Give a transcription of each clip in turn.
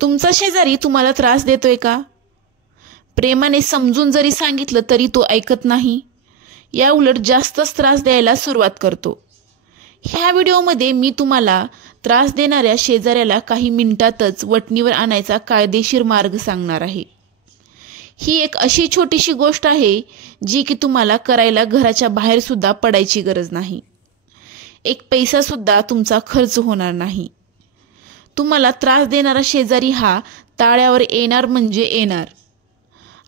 तुमचा शेजारी तुम्हाला त्रास देतोय का? प्रेमाने समजून जरी सांगितलं तरी तो ऐकत नाही, या उलट जास्तच त्रास द्यायला सुरुवात करतो. ह्या व्हिडिओमध्ये मी तुम्हाला त्रास देणाऱ्या शेजाऱ्याला काही मिनिटातच वठणीवर आणायचा कायदेशीर मार्ग सांगणार आहे. ही एक अशी छोटीशी गोष्ट आहे जी की तुम्हाला करायला घराच्या बाहेर सुद्धा पडायची गरज नाही. एक पैसा सुद्धा तुमचा खर्च होणार नाही. तुम्हाला त्रास देणारा शेजारी हा ताळ्यावर येणार म्हणजे येणार.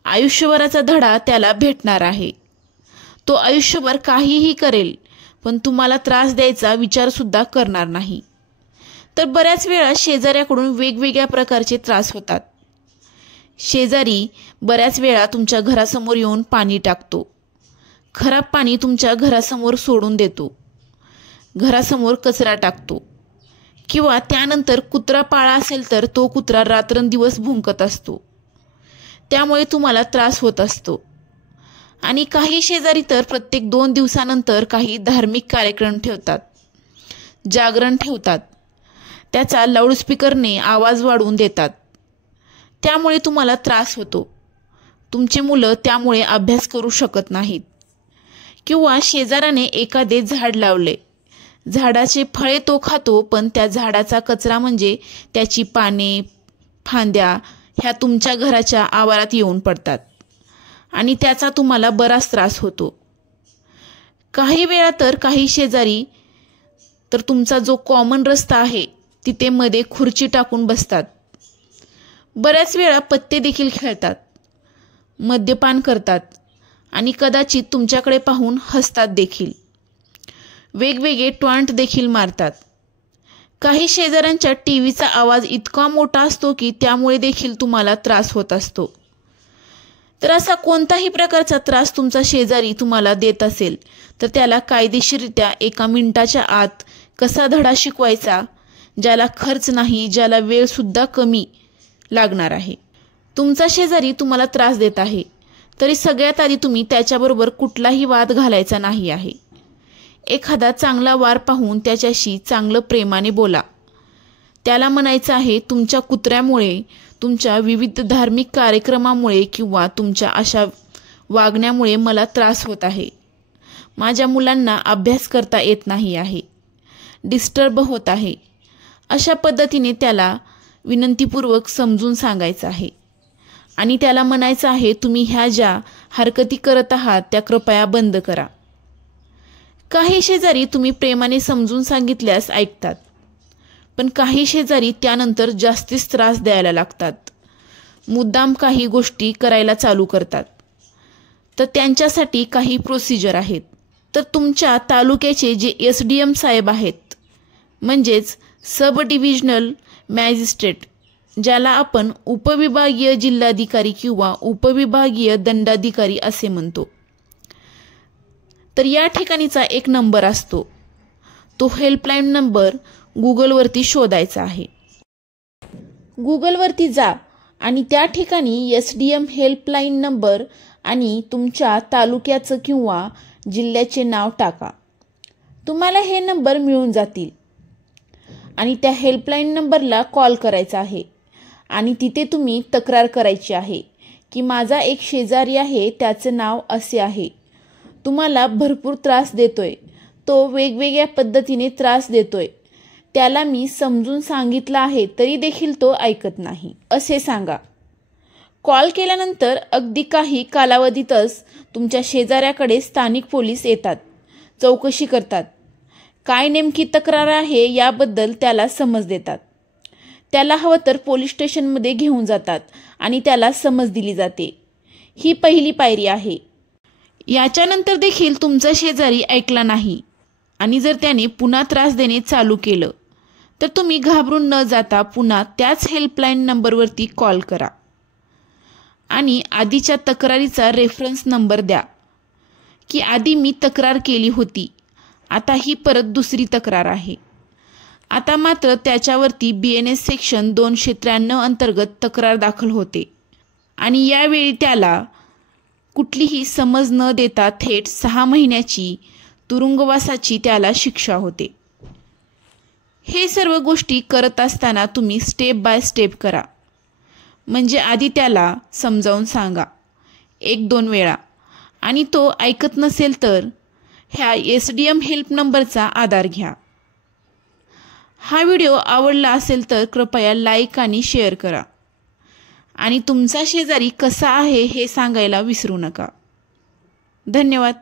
आयुष्यभराचा धडा त्याला भेटणार आहे. तो आयुष्यभर काहीही करेल, पण तुम्हाला त्रास द्यायचा विचार सुद्धा करणार नाही. तर बऱ्याच वेळा शेजाऱ्याकडून वेगवेगळ्या प्रकारचे त्रास होतात. शेजारी बऱ्याच वेळा तुमच्या घरासमोर येऊन पाणी टाकतो, खराब पाणी तुमच्या घरासमोर सोडून देतो, घरासमोर कचरा टाकतो, किंवा त्यानंतर कुत्रा पाळा असेल तर तो कुत्रा रात्रंदिवस भुंकत असतो. त्यामुळे तुम्हाला त्रास होत असतो. आणि काही शेजारी तर प्रत्येक 2 दिवसानंतर काही धार्मिक कार्यक्रम ठेवतात, जागरण ठेवतात, त्याचा लाऊडस्पीकरने आवाज वाढवून देतात. त्यामुळे तुम्हाला त्रास होतो. तुमची मुलं त्यामुळे अभ्यास करू शकत नाहीत. किंवा शेजाऱ्याने एखादे झाड लावले, झाडाचे फळे तो खातो, पण त्या झाडाचा कचरा म्हणजे त्याची पाने, फांद्या ह्या तुमच्या घराच्या आवारात येऊन पडतात आणि त्याचा तुम्हाला बराच त्रास होतो. काही वेळा तर काही शेजारी तर तुमचा जो कॉमन रस्ता आहे तिथे मध्ये खुर्ची टाकून बसतात. बऱ्याच वेळा पत्ते देखील खेळतात, मद्यपान करतात आणि कदाचित तुमच्याकडे पाहून हसतात देखील. वेगवेगळे टॉन्ट देखील मारतात. काही शेजाऱ्यांच्या टीव्हीचा आवाज इतका मोठा असतो की त्यामुळे देखील तुम्हाला त्रास होत असतो. तर असा कोणताही प्रकारचा त्रास तुमचा शेजारी तुम्हाला देत असेल तर त्याला कायदेशीररित्या 1 मिनिटाच्या आत कसा धडा शिकवायचा, ज्याला खर्च नाही, ज्याला वेळ सुद्धा कमी लागणार आहे. तुमचा शेजारी तुम्हाला त्रास देत आहे तरी सगळ्यात आधी तुम्ही त्याच्याबरोबर कुठलाही वाद घालायचा नाही आहे. एखादा चांगला वार पाहून त्याच्याशी चांगलं प्रेमाने बोला. त्याला म्हणायचं आहे, तुमच्या कुत्र्यामुळे, तुमच्या विविध धार्मिक कार्यक्रमामुळे किंवा तुमच्या अशा वागण्यामुळे मला त्रास होत आहे. माझ्या मुलांना अभ्यास करता येत नाही आहे, डिस्टर्ब होत आहे. अशा पद्धतीने त्याला विनंतीपूर्वक समजून सांगायचं आहे. आणि त्याला म्हणायचं आहे, तुम्ही ह्या ज्या हरकती करत आहात त्या कृपया बंद करा. काही शेजारी तुम्ही प्रेमाने समजून सांगितल्यास ऐकतात, पण काही शेजारी त्यानंतर जास्तीच त्रास द्यायला लागतात. मुद्दाम काही गोष्टी करायला चालू करतात. तर त्यांच्यासाठी काही प्रोसिजर आहेत. तर तुमच्या तालुक्याचे जे SDM साहेब आहेत, म्हणजेच सब डिव्हिजनल मॅजिस्ट्रेट, ज्याला आपण उपविभागीय जिल्हाधिकारी किंवा उपविभागीय दंडाधिकारी असे म्हणतो, तर या ठिकाणीचा एक नंबर असतो. तो हेल्पलाईन नंबर गुगलवरती शोधायचा आहे. गुगलवरती जा आणि त्या ठिकाणी SDM हेल्पलाईन नंबर आणि तुमच्या तालुक्याचं किंवा जिल्ह्याचे नाव टाका. तुम्हाला हे नंबर मिळून जातील आणि त्या हेल्पलाईन नंबरला कॉल करायचा आहे आणि तिथे तुम्ही तक्रार करायची आहे की माझा एक शेजारी आहे, त्याचं नाव असे आहे, तुम्हाला भरपूर त्रास देतोय, तो वेगवेगळ्या पद्धतीने त्रास देतोय, त्याला मी समजून सांगितलं आहे तरी देखील तो ऐकत नाही, असे सांगा. कॉल केल्यानंतर अगदी काही कालावधीतच तुमच्या शेजाऱ्याकडे स्थानिक पोलीस येतात, चौकशी करतात, काय नेमकी तक्रार आहे याबद्दल त्याला समज देतात. त्याला हवं तर पोलीस स्टेशनमध्ये घेऊन जातात आणि त्याला समज दिली जाते. ही पहिली पायरी आहे. याच्यानंतर देखील तुमचा शेजारी ऐकला नाही आणि जर त्याने पुन्हा त्रास देणे चालू केलं तर तुम्ही घाबरून न जाता पुन्हा त्याच हेल्पलाईन नंबरवरती कॉल करा आणि आधीच्या तक्रारीचा रेफरन्स नंबर द्या की आधी मी तक्रार केली होती, आता ही परत दुसरी तक्रार आहे. आता मात्र त्याच्यावरती BNS सेक्शन 293 अंतर्गत तक्रार दाखल होते आणि यावेळी त्याला कुठलीही समज न देता थेट 6 महिन्याची तुरुंगवासाची त्याला शिक्षा होते. हे सर्व गोष्टी करत असताना तुम्ही स्टेप बाय स्टेप करा. म्हणजे आधी त्याला समजावून सांगा 1-2 वेळा, आणि तो ऐकत नसेल तर ह्या SDM हेल्प नंबरचा आधार घ्या. हा व्हिडिओ आवडला असेल तर कृपया लाईक आणि शेअर करा आणि तुमचा शेजारी कसा आहे हे सांगायला विसरू नका. धन्यवाद.